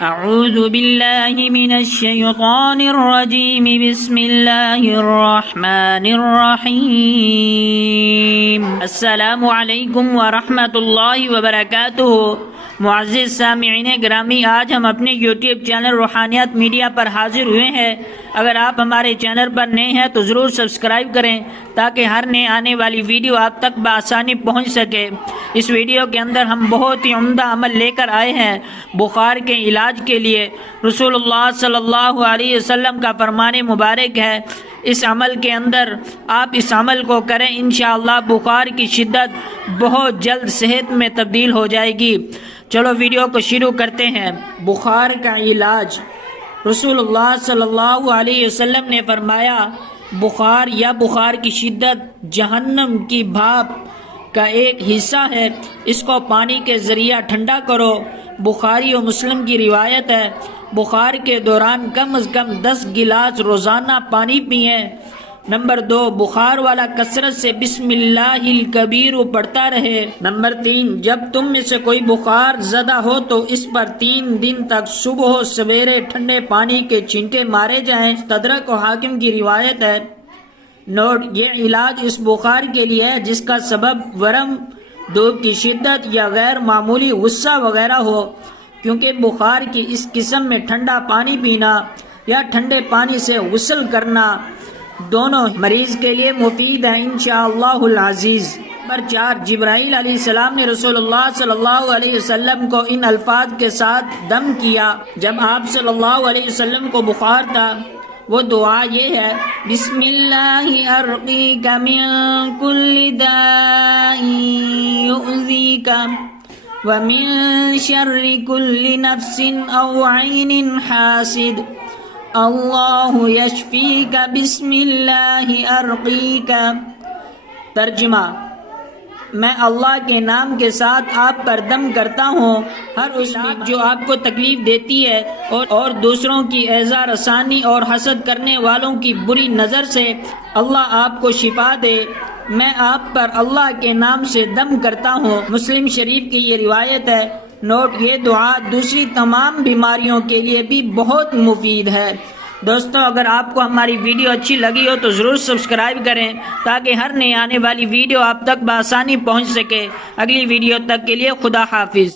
اعوذ باللہ من الشیطان الرجیم بسم اللہ الرحمن الرحیم۔ السلام علیکم ورحمۃ اللہ وبرکاتہ۔ معزز سامعین گرامی، آج ہم اپنے یوٹیوب چینل روحانیات میڈیا پر حاضر ہوئے ہیں۔ اگر آپ ہمارے چینل پر نئے ہیں تو ضرور سبسکرائب کریں تاکہ ہر نئے آنے والی ویڈیو آپ تک بآسانی پہنچ سکے۔ اس ویڈیو کے اندر ہم بہت ہی عمدہ عمل لے کر آئے ہیں بخار کے علاج کے لیے۔ رسول اللہ صلی اللہ علیہ وسلم کا فرمان مبارک ہے، اس عمل کے اندر آپ اس عمل کو کریں، انشاءاللہ بخار کی شدت بہت جلد صحت میں تبدیل ہو جائے گی۔ چلو ویڈیو کو شروع کرتے ہیں۔ بخار کا علاج۔ رسول اللہ صلی اللہ علیہ وسلم نے فرمایا، بخار یا بخار کی شدت جہنم کی بھاپ کا ایک حصہ ہے، اس کو پانی کے ذریعہ ٹھنڈا کرو۔ بخاری و مسلم کی روایت ہے، بخار کے دوران کم از کم 10 گلاس روزانہ پانی پئیں۔ نمبر 2، بخار والا کثرت سے بسم اللہ الکبیر پڑھتا رہے۔ نمبر 3، جب تم میں سے کوئی بخار زدہ ہو تو اس پر 3 دن تک صبح و سویرے ٹھنڈے پانی کے چھینٹے مارے جائیں۔ مستدرک و حاکم کی روایت ہے۔ نوٹ: یہ علاج اس بخار کے لیے ہے جس کا سبب ورم، دھوپ کی شدت یا غیر معمولی غصہ وغیرہ ہو، کیونکہ بخار کی اس قسم میں ٹھنڈا پانی پینا یا ٹھنڈے پانی سے غسل کرنا دونوں مریض کے لیے مفید ہے انشاءاللہ العزیز۔ نمبر 4، جبرائیل علیہ السلام نے رسول اللہ صلی اللہ علیہ وسلم کو ان الفاظ کے ساتھ دم کیا جب آپ صلی اللہ علیہ وسلم کو بخار تھا۔ وہ دعا یہ ہے، بسم اللہ ارقیک من کل داء یؤذیک ومن شر کل نفس او عین حاسد، اللہ یشفیک بسم اللہ ارقیک۔ ترجمہ: میں اللہ کے نام کے ساتھ آپ پر دم کرتا ہوں، ہر اس بات جو آپ کو تکلیف دیتی ہے اور دوسروں کی ایذا رسانی اور حسد کرنے والوں کی بری نظر سے اللہ آپ کو شفا دے۔ میں آپ پر اللہ کے نام سے دم کرتا ہوں۔ مسلم شریف کی یہ روایت ہے۔ نوٹ: یہ دعا دوسری تمام بیماریوں کے لیے بھی بہت مفید ہے۔ دوستو، اگر آپ کو ہماری ویڈیو اچھی لگی ہو تو ضرور سبسکرائب کریں تاکہ ہر نئے آنے والی ویڈیو آپ تک بآسانی پہنچ سکے۔ اگلی ویڈیو تک کے لیے خدا حافظ۔